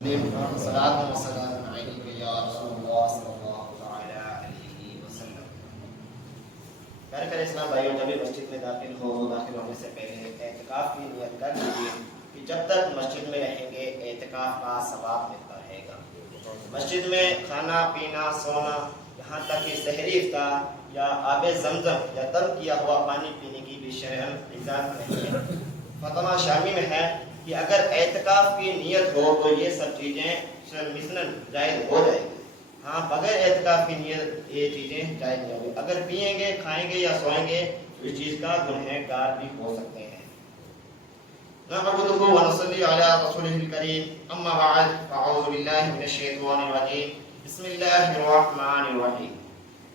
صلاۃ و سلام علیک یا رسول اللہ صلی اللہ تعالی علیہ وسلم۔ پیارے اسلام بھائیوں، جب بھی مسجد میں داخل ہونے سے پہلے اعتکاف کی نیت کر لیجیے کہ جب تک مسجد میں رہیں گے اعتکاف کا ثواب ملتا رہے گا۔ مسجد میں کھانا پینا سونا، یہاں تک کہ سحری افطار یا آب زمزم یا دم کیا ہوا پانی پینے کی بھی شرعاً اجازت نہیں ہے۔ فتویٰ شامی میں ہے کہ اگر اعتکاف کی نیت ہو تو یہ سب چیزیں مثلاً جائز ہو جائے گی۔ ہاں، بغیر اعتکاف کی نیت یہ چیزیں جائز نہیں ہوگی۔ اگر پیئیں گے کھائیں گے یا سوئیں گے تو اس چیز کا گنہگار بھی ہو سکتے ہیں۔ نحمدہ ونصلی علی رسولہ الکریم، اما بعد فاعوذ باللہ من الشیطان الرجیم، بسم اللہ الرحمن الرحیم۔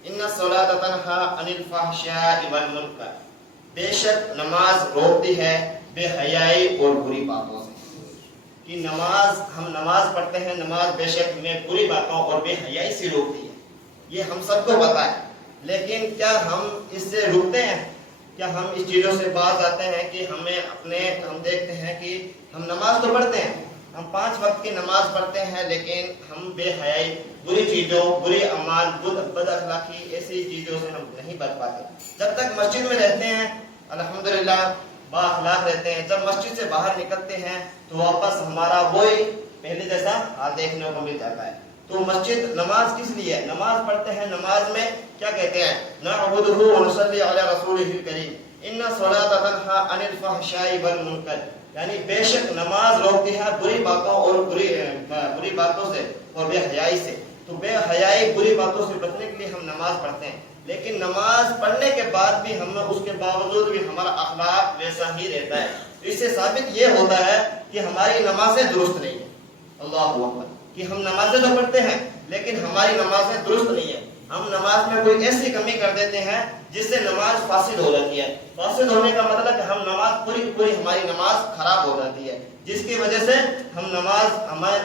ان الصلاۃ تنہی عن الفحشاء والمنکر، بے شک نماز روکتی ہے بے حیائی اور بری باتوں سے۔ کہ ہم نماز پڑھتے ہیں، نماز بے شک میں بری باتوں اور بے حیائی سے روکتی ہے، یہ ہم سب کو پتہ ہے۔ لیکن کیا ہم اس سے رکتے ہیں؟ کیا ہم اس چیزوں سے باز آتے ہیں کہ ہم دیکھتے ہیں کہ ہم نماز تو پڑھتے ہیں، ہم 5 وقت کی نماز پڑھتے ہیں، لیکن ہم بے حیائی، بری چیزوں، بری اعمال، بد اخلاقی ایسی چیزوں سے ہم نہیں بچ پاتے۔ جب تک مسجد میں رہتے ہیں الحمدللہ با اخلاق رہتے ہیں، جب مسجد سے باہر نکلتے ہیں تو واپس ہمارا وہی پہلے جیسا حال دیکھنے کو مل جاتا ہے۔ تو مسجد، نماز کس لیے ہے؟ نماز پڑھتے ہیں، نماز میں کیا کہتے ہیں؟ نعبدہ ونصلی علی رسولہ الکریم، ان الصلاۃ تنہی عن الفحشاء والمنکر، یعنی بے شک نماز روکتی ہے بری باتوں اور بری باتوں سے اور بے حیائی سے۔ تو بے حیائی، بری باتوں سے بچنے کے لیے ہم نماز پڑھتے ہیں، لیکن نماز پڑھنے کے بعد بھی اس کے باوجود بھی ہمارا اخلاق ویسا ہی رہتا ہے۔ اس سے ثابت یہ ہوتا ہے کہ ہماری نمازیں درست نہیں ہیں۔ اللہ اکبر! کہ ہم نمازیں تو پڑھتے ہیں لیکن ہماری نمازیں درست نہیں ہیں۔ ہم نماز میں کوئی ایسی کمی کر دیتے ہیں جس سے نماز فاسد ہو جاتی ہے۔ فاسد ہونے کا مطلب کہ ہم نماز پوری ہماری نماز خراب ہو جاتی ہے، جس کی وجہ سے ہمیں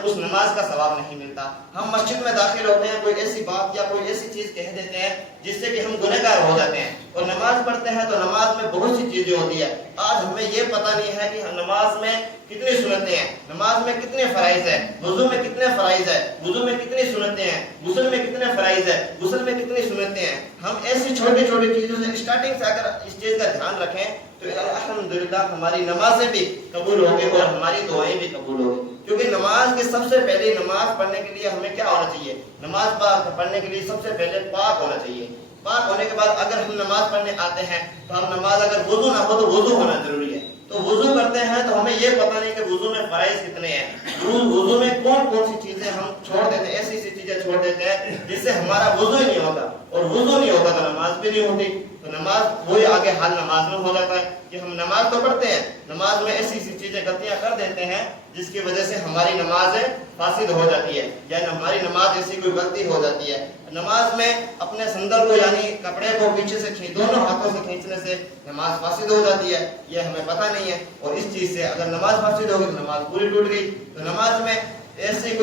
اس نماز کا ثواب نہیں ملتا۔ ہم مسجد میں داخل ہوتے ہیں، کوئی ایسی بات یا کوئی ایسی چیز کہہ دیتے ہیں جس سے کہ ہم گنہگار ہو جاتے ہیں، اور نماز پڑھتے ہیں تو نماز میں بہت سی چیزیں ہوتی ہے۔ آج ہمیں یہ پتہ نہیں ہے کہ نماز میں کتنی سنتیں ہیں، نماز میں کتنے فرائض ہیں، وضو میں کتنے فرائض ہیں، وضو میں کتنی سنتیں ہیں، غسل میں کتنے فرائض ہیں، غسل میں کتنی سنتیں ہیں۔ ہم ایسی چھوٹی چھوٹی چیزوں سے اسٹارٹنگ سے اگر اس چیز کا دھیان رکھیں تو الحمدللہ ہماری نمازیں بھی قبول ہوگی اور ہماری دعائیں بھی قبول ہوگی۔ کیونکہ نماز کے سب سے پہلے، نماز پڑھنے کے لیے ہمیں کیا ہونا چاہیے؟ نماز پڑھنے کے لیے سب سے پہلے پاک ہونا چاہیے۔ پاک ہونے کے بعد اگر ہم نماز پڑھنے آتے ہیں تو ہم نماز، اگر وضو نہ ہو تو وضو ہونا ضروری ہے۔ تو وضو کرتے ہیں تو ہمیں یہ پتہ نہیں کہ وضو میں فرائض کتنے ہیں، وضو میں کون سی چیزیں ہم چھوڑ دیتے ہیں، ایسی چیزیں چھوڑ دیتے ہیں جس سے ہمارا وضو ہی نہیں ہوتا، اور وضو نہیں ہوتا تو نماز بھی نہیں ہوتی۔ تو نماز وہی آگے حال نماز میں ہو جاتا ہے کہ ہم نماز تو پڑھتے ہیں، نماز میں ایسی چیزیں غلطیاں کر دیتے ہیں جس کی وجہ سے ہماری نماز فاسد ہو جاتی ہے، یا ہماری نماز ایسی کوئی غلطی ہو جاتی ہے۔ نماز میں اپنے سندر کو یعنی کپڑے کو پیچھے سے دونوں ہاتھوں سے کھینچنے سے نماز فاسد ہو جاتی ہے، یہ ہمیں پتہ نہیں ہے۔ اور اس چیز سے اگر نماز فاسد ہوگی تو نماز پوری ٹوٹ گئی۔ تو نماز میں ایسی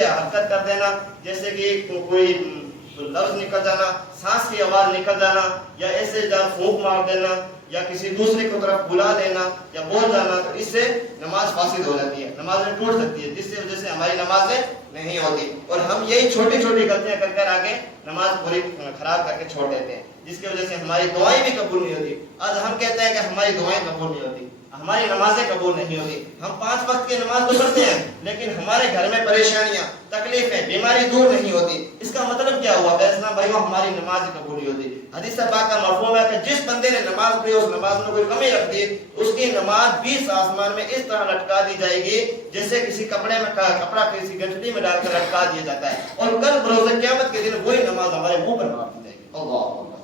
حرکت کر دینا جیسے کہ کوئی لفظ نکل جانا، سانس کی آواز نکل جانا، یا ایسے پھونک مار دینا، یا کسی دوسرے کی طرف بلا لینا یا بول جانا، تو اس سے نماز فاسد ہو جاتی ہے، نمازیں ٹوٹ سکتی ہے، جس کی وجہ سے ہماری نمازیں نہیں ہوتی۔ اور ہم یہی چھوٹی چھوٹی غلطیاں کر کر آگے نماز پوری خراب کر کے چھوڑ دیتے ہیں، جس کی وجہ سے ہماری دعائیں بھی قبول نہیں ہوتی۔ آج ہم کہتے ہیں کہ ہماری دعائیں قبول نہیں ہوتی، ہماری نمازیں قبول نہیں ہوتی۔ ہم 5 وقت کی نماز تو پڑھتے ہیں لیکن ہمارے گھر میں پریشانیاں، تکلیفیں، بیماری دور نہیں ہوتی۔ اس کا مطلب کیا ہوا؟ اسلام بھائیوں، ہماری نماز قبول نہیں ہوتی۔ حدیث پاک کا مفہوم ہے کہ جس بندے نے نماز پڑھی، اس نماز میں کوئی کمی رکھ دی، اس کی نماز 20 آسمان میں اس طرح لٹکا دی جائے گی جیسے کسی کپڑا کسی گنٹڑی میں ڈال کر لٹکا دیا جاتا ہے، اور کل بروز قیامت کے دن وہی نماز ہمارے منہ پر مار دی جائے گی۔ اللہ اکبر!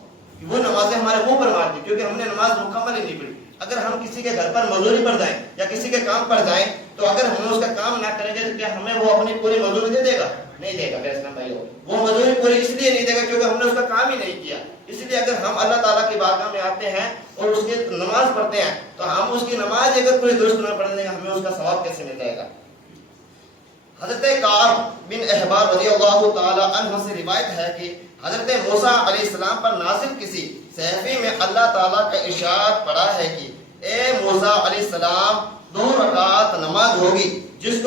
وہ نمازیں ہمارے منہ پر مار دی کیونکہ ہم نے نماز مکمل ہی نہیں پڑھی۔ اگر ہم کسی کے گھر پر مزدوری پر جائیں یا کسی کے کام پر جائیں تو اگر ہم اس کا کام نہ کریں گے تو کیا ہمیں وہ اپنی پوری مزدوری دے دے گا؟ نہیں دے گا۔ اسلام بھائی، وہ مزدوری پوری اس لیے نہیں دے گا کیونکہ ہم نے اس کا کام ہی نہیں کیا۔ اس لیے اگر ہم اللہ تعالیٰ کی بارگاہ میں آتے ہیں اور اس کی نماز پڑھتے ہیں تو ہم اس کی نماز اگر پوری درست نہ پڑھیں گے ہمیں اس کا ثواب کیسے مل جائے گا؟ حضرت کعب بن احبار رضی اللہ تعالی عنہ سے روایت ہے کہ حضرت موسیٰ علیہ السلام پر نازل کسی صحیفے میں اللہ تعالیٰ کا ارشاد پڑا ہے کہ اے موسیٰ علیہ السلام، 2 رکعت نماز ہوگی جس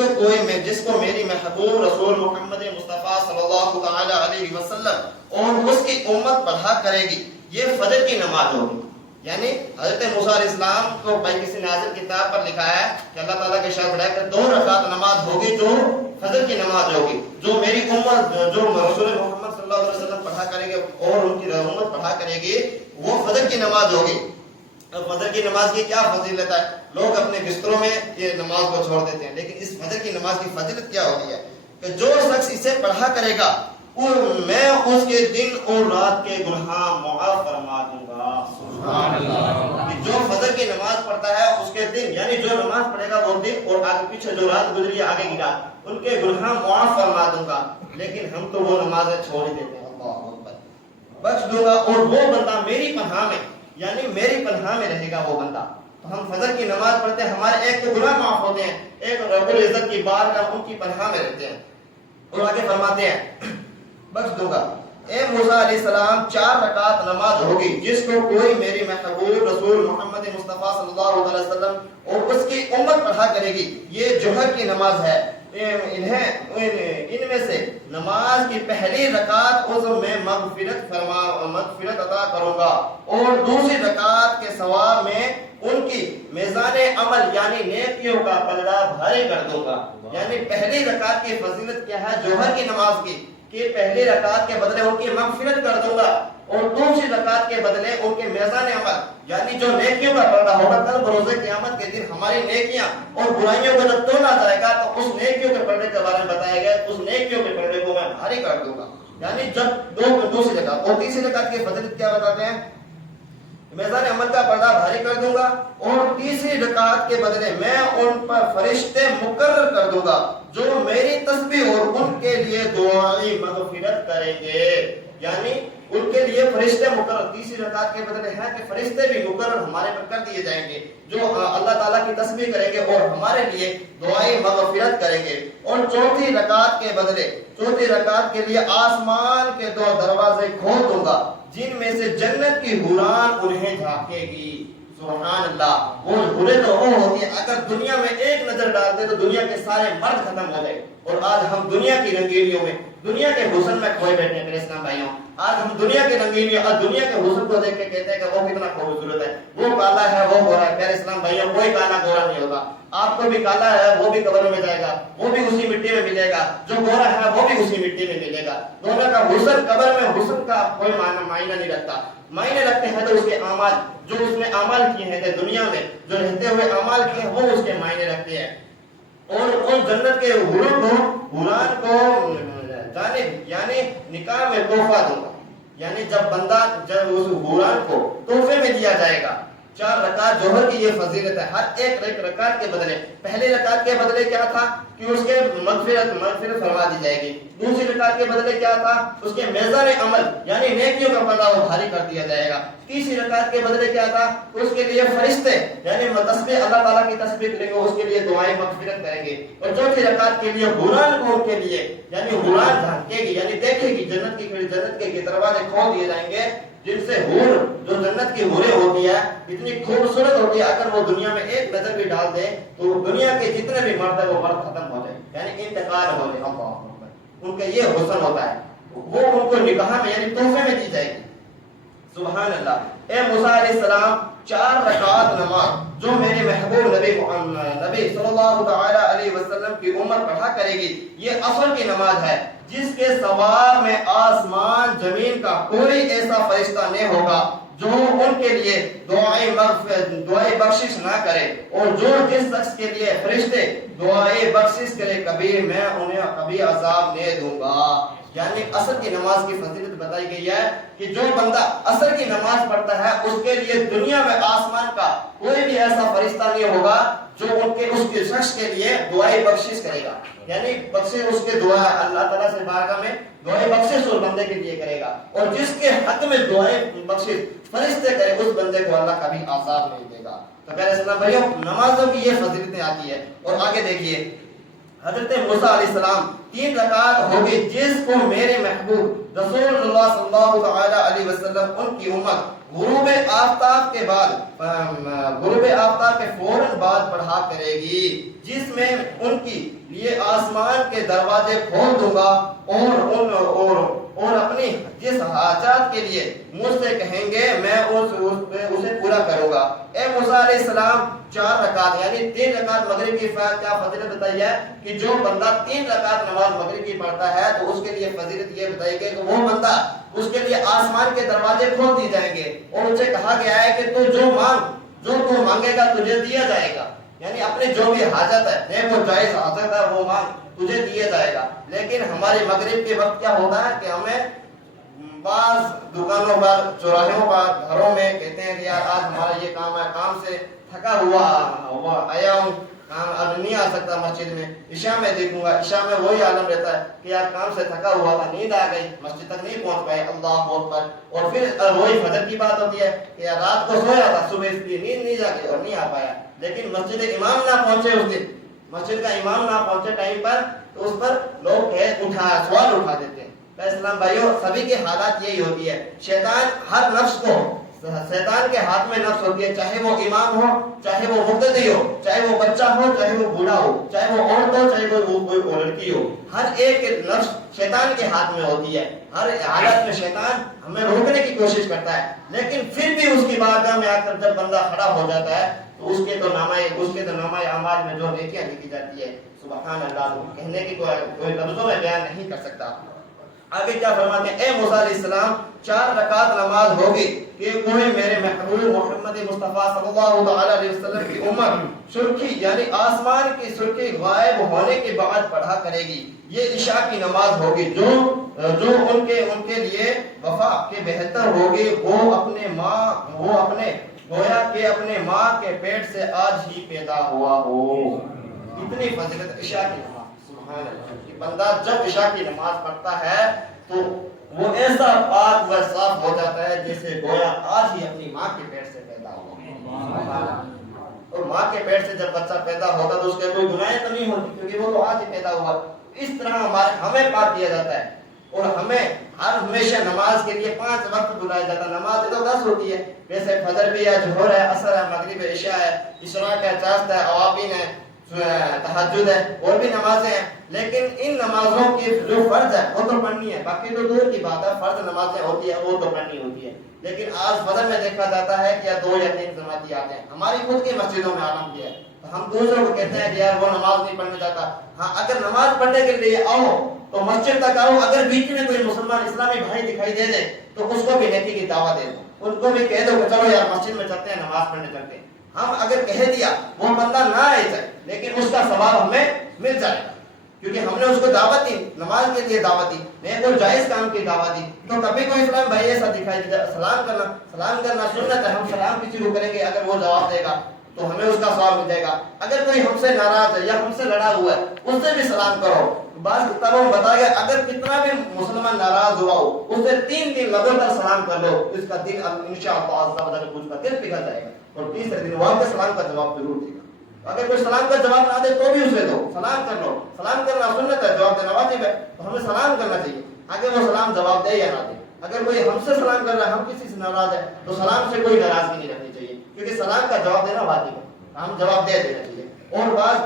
کو میری محبوب رسول محمد مصطفیٰ صلی اللہ تعالی علیہ وسلم اور اس کی امت پڑھا کرے گی، یہ فجر کی نماز ہوگی۔ یعنی حضرت موسیٰ علیہ السلام کو بھائی کسی نازل کتاب پر لکھا ہے کہ اللہ تعالیٰ کے شرط ہے کہ 2 رکعت نماز ہوگی جو فجر کی نماز ہوگی، جو میری امت جو رسول محمد صلی اللہ علیہ وسلم پڑھا کرے گی اور ان کی امت پڑھا کرے گی وہ فجر کی نماز ہوگی۔ اب فجر کی نماز کی کیا فضیلت ہے؟ لوگ اپنے بستروں میں یہ نماز کو چھوڑ دیتے ہیں، لیکن اس فجر کی نماز کی فضیلت کیا ہوتی ہے کہ جو شخص اسے پڑھا کرے گا اور میں اس کے دن اور رات کے گناہ معاف فرما دوں گا۔ سبحان اللہ۔ کہ جو فجر کی نماز پڑھتا ہے اس کے دن، یعنی جو نماز پڑھے گا وہ دن اور آگے پیچھے جو رات گزری ہے آگے کی رات، ان کے گناہ معاف فرما دوں گا۔ لیکن ہم تو وہ نمازیں چھوڑ ہی دیتے ہیں۔ اللہ اکبر۔ بخش دوں گا اور وہ بندہ میری پناہ میں، یعنی میری پناہ میں رہے گا وہ بندہ۔ تو ہم فجر کی نماز پڑھتے ہیں، ہمارے ایک تو گناہ معاف ہوتے ہیں، ایک رب العزت کی بارگاہ ان کی پناہ میں رہتے ہیں۔ اور آگے فرماتے ہیں بخش دوں گا۔ اے موسیٰ علیہ السلام 4 رکعت نماز ہوگی جس کو کوئی میری محبوب رسول محمد مصطفیٰ صلی اللہ علیہ وسلم اور اس کی امت پڑھا کرے گی، یہ جوہر کی نماز ہے۔ ان میں سے نماز کی پہلی رکعت عذر میں مغفرت عطا کروں گا اور دوسری رکعت کے ثواب میں ان کی میزان عمل یعنی نیکیوں کا پلڑا بھاری کر دوں گا۔ یعنی پہلی رکعت کی فضیلت کیا ہے جوہر کی نماز کی، کہ پہلی رکعت کے بدلے ان کی مغفرت کر دوں گا اور دوسری رکعت کے بدلے ان کے میزان عمل یعنی جو نیکیوں کا پردہ ہوگا، کل بروز قیامت کے دن ہماری نیکیاں اور برائیوں کو جب تولا جائے گا تو اس نیکیوں کے پردے کے بارے میں بتایا گیا، اس نیکیوں کے پردے کو میں بھاری کر دوں گا۔ یعنی جب دوسری رکعت اور تیسری رکعت کی فضیلت کیا بتاتے ہیں؟ میزان عمل کا پردہ بھاری کر دوں گا اور تیسری رکعت کے بدلے میں ان پر فرشتے مقرر کر دوں گا جو میری تسبیح اور ان کے لیے دعائی مغفرت کریں گے۔ یعنی ان کے لیے فرشتے مقرر، تیسری رکعت کے بدلے ہے کہ فرشتے بھی مقرر ہمارے پر کر دیے جائیں گے جو اللہ تعالیٰ کی تسبیح کریں گے اور ہمارے لیے دعائی مغفرت کریں گے۔ اور چوتھی رکعت کے بدلے، چوتھی رکعت کے لیے آسمان کے 2 دروازے کھول دوں گا جن میں سے جنت کی حوران انہیں جھانکے گی۔ سبحان اللہ۔ وہ حوریں تو وہ ہوتی ہیں اگر دنیا میں ایک نظر ڈالتے تو دنیا کے سارے مرد ختم ہو گئے، اور آج ہم دنیا کی رنگینیوں میں، دنیا کے حسن میں کھوئے بیٹھے ہیں۔ میرے اسلام بھائیوں، آج ہم دنیا کی رنگینیوں اور دنیا کے حسن کو دیکھ کے کہتے ہیں کہ وہ کتنا خوبصورت ہے، وہ کالا ہے وہ گورا ہے۔ میرے اسلام بھائیوں، کوئی کالا گورا نہیں ہوگا، آپ کو بھی کالا ہے وہ بھی قبر میں جائے گا، وہ بھی اسی مٹی میں ملے گا، جو گورا ہے وہ بھی اسی مٹی میں ملے گا۔ دونوں کا حسن قبر میں حسن کا کوئی معنی نہیں رکھتا، معنی رکھتے ہیں تو اس کے اعمال، جو اس نے اعمال کیے ہیں دنیا میں، جو رہتے ہوئے اعمال کیے ہیں وہ اس کے معنی رکھتے ہیں۔ اور ان جنت کے حوران کو جانب یعنی نکاح میں تحفہ دوں گا، یعنی جب بندہ جب اس حوران کو تحفے میں دیا جائے گا۔ 4 رکعت جوہر کی یہ فضیلت ہے۔ ہر ایک رکعت کے بدلے، پہلی رکعت کے بدلے کیا تھا کہ اس کے مغفرت فرما دی جائے گی، دوسری رکعت کے بدلے کیا تھا اس کے میزان عمل یعنی نیکیوں کا پردہ وہ بھاری کر دیا جائے گا، تیسری رکعت کے بدلے کیا تھا اس کے لیے فرشتے یعنی تسبیح اللہ تعالیٰ کی تسبیح کریں گے، اس کے لیے دعائیں مغفرت کریں گے، اور چوتھی رکعت کے لیے حوران کو ان کے لیے یعنی حوران جھانکے گی یعنی دیکھے گی، جنت کے دروازے کھول دیے جائیں گے جن سے حور جو جنت کی حوریں ہوتی ہے اتنی خوبصورت ہوتی ہے، اگر وہ دنیا میں ایک نظر بھی ڈال دے تو دنیا کے جتنے بھی مرد ہیں وہ مرد ختم ہو جائے یعنی انتقال ہو جائے۔ ان کا یہ حسن ہوتا ہے، وہ ان کو نکاح میں یعنی تحفے میں دی جائے گی۔ سبحان اللہ۔ اے موسیٰ علیہ السلام 4 رکعت نماز جو میرے محبوب نبی صلی اللہ تعالی علیہ وسلم کی امت پڑھا کرے گی، یہ عصر کی نماز ہے جس کے ثواب میں آسمان زمین کا کوئی ایسا فرشتہ نہیں ہوگا جو ان کے لیے دعائے بخشش نہ کرے، اور جو جس شخص کے لیے فرشتے دعائے بخشش کرے کبھی میں انہیں کبھی عذاب نہیں دوں گا۔ یعنی عصر کی نماز کی فضیلت بتائی گئی ہے کہ جو بندہ عصر کی نماز پڑھتا ہے اس کے لیے دنیا میں آسمان کا کوئی بھی ایسا فرشتہ نہیں ہوگا جو اس کے شخص کے لیے دعائے بخشش کرے گا، یعنی بخشش اس کے دعا اللہ تعالیٰ سے بارگاہ میں دعائے بخشش اس بندے کے لیے کرے گا، اور جس کے حق میں دعائے بخشش فرشتے کرے اس بندے کو اللہ کبھی عذاب نہیں دے گا۔ تو میرے اسلام بھائیوں، نمازوں کی یہ فضیلتیں آتی ہے۔ اور آگے دیکھیے حضرت موسیٰ علیہ السلام 3 رکعت ہوگی جس کو میرے محبوب رسول اللہ صلی اللہ تعالی علیہ وسلم ان کی امت غروب آفتاب کے بعد غروب آفتاب کے فوراً بعد پڑھا کرے گی، جس میں ان کی لیے آسمان کے دروازے کھول دوں گا اور اپنی جس حاجات کے لیے مجھ سے کہیں گے میں اسے پورا کروں گا۔ اے موسیٰ علیہ السلام 4 رکعت یعنی 3 رکعت مغرب کی کیا فضیلت بتائی ہے کہ جو بندہ 3 رکعت نماز مغرب کی پڑھتا ہے تو اس کے لیے فضیلت یہ بتائی گئی کہ وہ بندہ اس کے لیے آسمان کے دروازے کھول دیے جائیں گے اور اسے کہا گیا ہے کہ تو جو مانگے گا تجھے دیا جائے گا، یعنی اپنی جو بھی حاجت ہے وہ جائز حاجت ہے وہ مانگ تجھے دیا جائے گا۔ لیکن ہمارے مغرب کے وقت کیا ہوتا ہے کہ ہمیں بعض دکانوں پر، چوراہوں پر، گھروں میں کہتے ہیں کہ یار آج ہمارا یہ کام ہے، کام سے تھکا ہوا آیا ہوں، اب نہیں آ سکتا مسجد میں، عشاء میں دیکھوں گا۔ عشاء میں وہی عالم رہتا ہے کہ یار کام سے تھکا ہوا تھا، نیند آ گئی، مسجد تک نہیں پہنچ پائے، اللہ اکبر، اور پھر وہی فجر کی بات ہوتی ہے کہ یار رات کو سویا تھا، صبح اس لیے نیند نہیں جاگی اور نہیں آ پایا۔ لیکن مسجد امام نہ پہنچے اس دن، مسجد کا امام نہ پہنچے ٹائم پر، تو اس پر لوگ سوال اٹھا دیتے ہیں۔ اسلام بھائیوں سبھی کے حالات یہی ہوتی ہے، شیطان کے ہاتھ میں نفس ہوتی ہے، چاہے وہ امام ہو، چاہے وہ مقتدی ہو، چاہے وہ بچہ ہو، چاہے وہ بوڑھا ہو، چاہے وہ عورت ہو، چاہے وہ کوئی لڑکی ہو، ہر ایک نفس شیطان کے ہاتھ میں ہوتی ہے۔ ہر حالت میں شیطان ہمیں روکنے کی کوشش کرتا ہے، لیکن پھر بھی اس کی بارگاہ میں آ کر جب بندہ کھڑا ہو جاتا ہے تو اس کے تو نامہ اعمال میں جو نیکیاں لکھی جاتی ہے، سبحان اللہ، کہنے کی کوئی لفظوں میں بیان نہیں کر سکتا۔ آگے کیا فرماتے ہیں؟ اے موسیٰ علیہ السلام 4 رکعت نماز ہوگی کہ کوئی میرے محبوب محمد مصطفیٰ صلی اللہ علیہ وسلم کی امت سرخی یعنی آسمان کی سرخی غائب ہونے کے بعد پڑھا کرے گی، یہ عشاء کی نماز ہوگی جو ان کے لیے وفا کے بہتر ہوگی، وہ اپنے گویا کہ اپنے ماں کے پیٹ سے آج ہی پیدا ہوا ہو۔ اتنی فضیلت عشاء کی نماز، سبحان اللہ، کہ بندہ جب عشاء کی نماز پڑھتا ہے تو وہ ایسا پاک و صاف ہو جاتا ہے جیسے گویا آج ہی اپنی ماں کے پیٹ سے پیدا ہوا۔ اور ماں کے پیٹ سے جب بچہ پیدا ہوتا تو اس کے کوئی گناہیں تو نہیں ہوتی کیونکہ وہ تو آج ہی پیدا ہوا۔ اس طرح ہمیں پاک کیا جاتا ہے اور ہمیں ہمیشہ نماز کے لیے 5 وقت بلایا جاتا ہے۔ نماز تو 10 ہوتی ہے، جیسے فجر بھی ہے، ظہر ہے، عصر ہے، مغرب ہے، عشاء ہے، اشراق ہے، چاشت ہے، اوابین ہے، تہجد ہے، اور بھی نمازیں ہیں، لیکن ان نمازوں کی جو فرض ہے وہ تو پڑھنی ہے، باقی تو دور کی بات ہے، فرض نمازیں ہوتی ہیں وہ تو پڑھنی ہوتی ہے۔ لیکن آج فجر میں دیکھا جاتا ہے کہ 2 یا 3 جماعتی آتے ہیں، ہماری خود کی مسجدوں میں عالم کیا ہے، تو ہم دوسروں کو کہتے ہیں کہ یار وہ نماز نہیں پڑھنے جاتا۔ ہاں، اگر نماز پڑھنے کے لیے آؤ تو مسجد تک آؤ، اگر بیچ میں کوئی مسلمان اسلامی بھائی دکھائی دے دے تو اس کو بھی نیکی کی دعوت دے دو، ان کو بھی کہہ دو کہ چلو یار مسجد میں چلتے ہیں، نماز پڑھنے چلتے ہیں۔ ہم اگر کہہ دیا وہ بندہ نہ آئے جائے لیکن اس کا ثواب ہمیں مل جائے گا، کیونکہ ہم نے اس کو دعوت دی، نماز کے لیے دعوت دی، نہیں کوئی جائز کام کی دعوت دی۔ تو کبھی کوئی اسلام بھائی ایسا دکھائی دے، سلام کرنا سنت ہے، ہم سلام کسی کو کریں گے، اگر وہ جواب دے گا تو ہمیں اس کا ثواب مل جائے گا۔ اگر کوئی ہم سے ناراض ہے یا ہم سے لڑا ہوا ہے اس سے بھی سلام کرو۔ بعض کتابوں میں بتایا گیا اگر کتنا بھی مسلمان ناراض ہوا ہو اس سے 3 دن لگاتار سلام کر لو، اس کا دل انشاءاللہ عز و جل اس کا دل پگھل جائے گا اور تیسرے دن واپس سلام کا جواب ضرور دے گا۔ اگر کوئی سلام کا جواب نہ دے تو بھی اسے دو، سلام کر لو، سلام کرنا سنت ہے، جواب دینا واجب ہے، تو ہمیں سلام کرنا چاہیے، اگر وہ سلام جواب دے یا نہ دے۔ اگر کوئی ہم سے سلام کر رہا ہے، ہم کسی سے ناراض ہے تو سلام سے کوئی ناراضگی نہیں رکھنی چاہیے، کیونکہ سلام کا جواب دینا واجب ہے، ہم جواب دے دینا چاہیے۔ اور بعض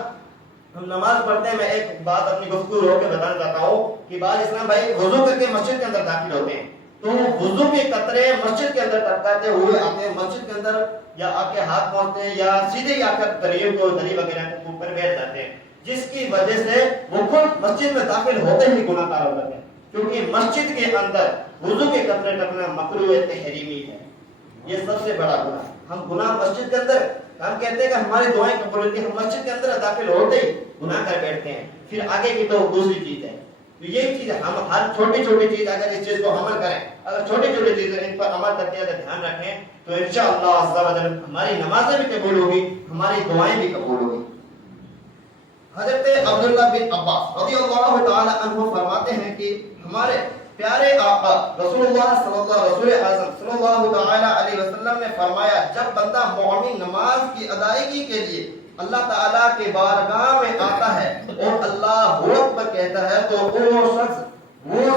ہم نماز پڑھتے ہیں، میں ایک بات اپنی گفتگو رو کے بتانا چاہتا ہوں کہ بعض اسلام بھائی وضو کر کے مسجد کے اندر داخل ہوتے ہیں تو وضو کے قطرے مسجد کے اندر ٹپکاتے ہوئے آتے ہیں مسجد کے اندر، یا آ کے ہاتھ پہنچتے ہیں یا سیدھے ہی آ کر دری وغیرہ کے اوپر بیٹھ جاتے ہیں، جس کی وجہ سے وہ خود مسجد میں داخل ہوتے ہی گناہ کار ہو جاتے ہیں، کیونکہ مسجد کے اندر وضو کے قطرے ٹپکنا مکروہ تحریمی ہے، یہ سب سے بڑا گناہ۔ ہم گناہ مسجد کے اندر، ہم کہتے ہیں کہ ہماری دعائیں قبول ہوتی ہیں، ہم مسجد کے اندر داخل ہوتے ہی گناہ کر بیٹھتے ہیں، پھر آگے کی تو دوسری چیز ہے۔ تو یہ چیز ہم ہر چھوٹی چھوٹی چیز اگر اس چیز کو عمل کریں، اگر چھوٹی چھوٹی چیزیں ان پر عمل کرتے ہیں، دھیان رکھیں تو انشاءاللہ عز و جل ہماری نمازیں بھی قبول ہوگی، ہماری دعائیں بھی قبول ہوگی۔ حضرت عبداللہ بن عباس رضی اللہ تعالی عنہ فرماتے ہیں کہ ہمارے پیارے آقا رسول اعظم صلی اللہ تعالی علیہ وسلم نے فرمایا جب بندہ مومن نماز کی ادائیگی کے لیے اللہ تعالیٰ کے بارگاہ میں آتا ہے اور اللہ اکبر کہتا ہے تو وہ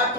8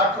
8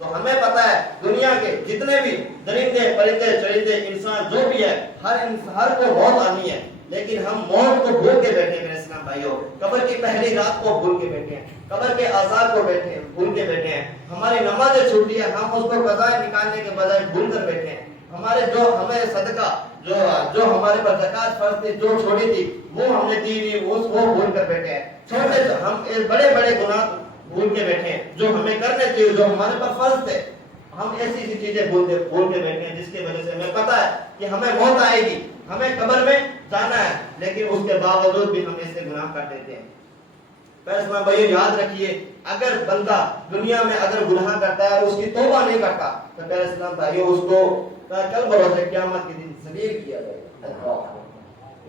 تو ہمیں پتا ہے دنیا کے جتنے بھی درندے پرندے چرندے انسان جو بھی ہے ہر کو موت آنی ہے، لیکن ہم موت کو بھول کے بیٹھے ہیں میرے اسلام بھائیوں، قبر کی پہلی رات کو بھول کے بیٹھے ہیں، قبر کے عذاب کو بھول کے بیٹھے ہیں، ہماری نمازیں چھوٹی ہے ہم اس کو قضا نکالنے کے بجائے بھول کر بیٹھے ہیں، ہمارے جو ہمیں صدقہ جو ہمارے پر زکات فرض تھی جو چھوڑی تھی وہ ہم نے دی نہیں، وہ بھول کر بیٹھے ہیں، چھوٹے ہم بڑے بڑے گناہ بھول کے بیٹھے ہیں جو ہمیں کرنے تھے جو ہمارے پر فرض تھے، ہم ایسی چیزیں بھول کے بیٹھے ہیں جس کی وجہ سے ہمیں پتا ہے کہ ہمیں موت آئے گی، ہمیں قبر میں جانا ہے، لیکن اس کے باوجود بھی ہم ایسے گناہ کر دیتے ہیں۔ فیصلہ بھائی یاد رکھیے، اگر بندہ دنیا میں اگر گناہ کرتا ہے اور اس کی توبہ نہیں کرتا تو پہلے اسلام بھائی اس کو کل بروز قیامت کے دن ذلیل کیا جائے گا،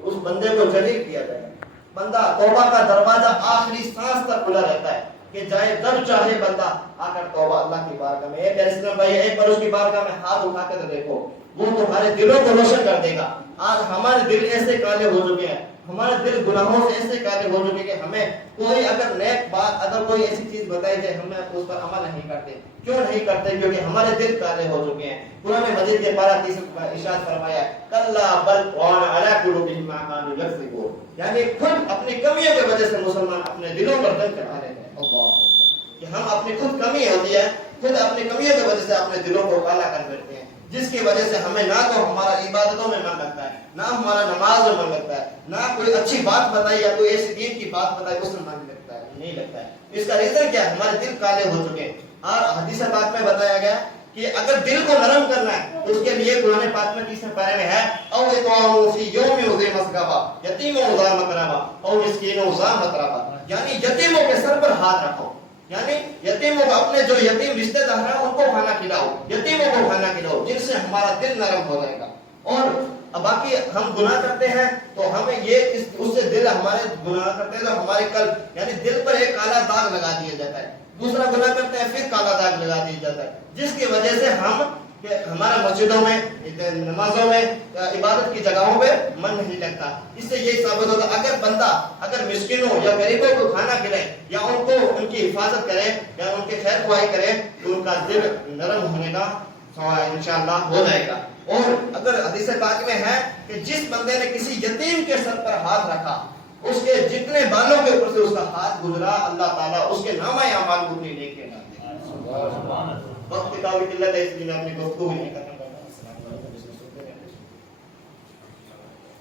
اس بندے کو ذلیل کیا جائے گا۔ بندہ توبہ کا دروازہ آخری سانس تک کھلا رہتا ہے کہ جائے جب چاہے بندہ آ کر توبہ اللہ کی بارگاہ میں، ایک اسلام بھائی ایک بار اس کی بارگاہ میں ہاتھ اٹھا کر دیکھو، وہ تمہارے دلوں کو روشن کر دے گا۔ آج ہمارے دل ایسے کالے ہو چکے ہیں، ہمارے دل گناہوں سے ایسے کالے ہو چکے کہ ہمیں کوئی اگر نیک بات اگر کوئی ایسی چیز بتائی جائے ہمیں اس پر عمل نہیں کرتے۔ کیوں نہیں کرتے؟ کیونکہ ہمارے دل کالے ہو چکے ہیں۔ قرآن مجید کے پارہ 30 میں ارشاد فرمایا کلا بل ران علی قلوبہم ما کانوا یکسبون، یعنی خود اپنی کمیوں کی وجہ سے مسلمان اپنے دلوں پر دل چڑھا رہے ہیں۔ اللہ کہ ہم اپنی خود کمی ہوتی ہے، خود اپنی کمیوں کی وجہ سے اپنے دلوں کو کالا کر بیٹھتے ہیں، جس کی وجہ سے ہمیں نہ تو ہمارا عبادتوں میں من لگتا ہے، نہ ہمارا نماز میں من لگتا ہے، نہ کوئی اچھی بات بتائی یا کوئی ایسی دین کی بات بتائی اس میں من لگتا ہے، نہیں لگتا ہے۔ اس کا ریزن کیا ہے؟ ہمارے دل کالے ہو چکے ہیں۔ اور حدیث پاک میں بتایا گیا کہ اگر دل کو نرم کرنا ہے تو اس کے لیے قرآن پاک میں 30 پارے میں ہے او اطعام فی یوم ذی مسغبہ یتیم و ذا مقربہ او مسکین و ذا متربہ، یعنی یتیموں کے سر پر ہاتھ رکھو، یعنی یتیموں کو اپنے جو یتیم رشتہ دار ہیں ان کو کھانا کھلاؤ، یتیموں کو کھانا کھلاؤ، جن سے ہمارا دل نرم ہو جائے گا۔ اور باقی ہم گناہ کرتے ہیں تو ہمیں یہ اس سے دل ہمارے گناہ کرتے ہیں تو ہمارے قلب یعنی دل پر ایک کالا داغ لگا دیا جاتا ہے، دوسرا گناہ کرتے ہیں پھر کالا داغ لگا دیا جاتا ہے، جس کی وجہ سے ہم ہمارا مسجدوں میں نمازوں میں عبادت کی جگہوں پہ من نہیں لگتا۔ اس سے یہی ثابت ہوتا ہے اگر بندہ اگر مسکینوں یا غریبوں کو کھانا کھلائے یا ان کو ان کی حفاظت کرے یا ان کی خیر خواہی کرے تو ان کا دل نرم ہونے کا انشاءاللہ ہو جائے گا۔ اور اگر حدیث پاک میں ہے کہ جس بندے نے کسی یتیم کے سر پر ہاتھ رکھا اس کے جتنے بالوں کے اوپر سے اس کا ہاتھ گزرا اللہ تعالیٰ اس کے نامہ اعمال کو نہیں لے کے لاتے۔ وقت کی قلت ہے اس لیے میں اپنی گفتگو نہیں کرتا۔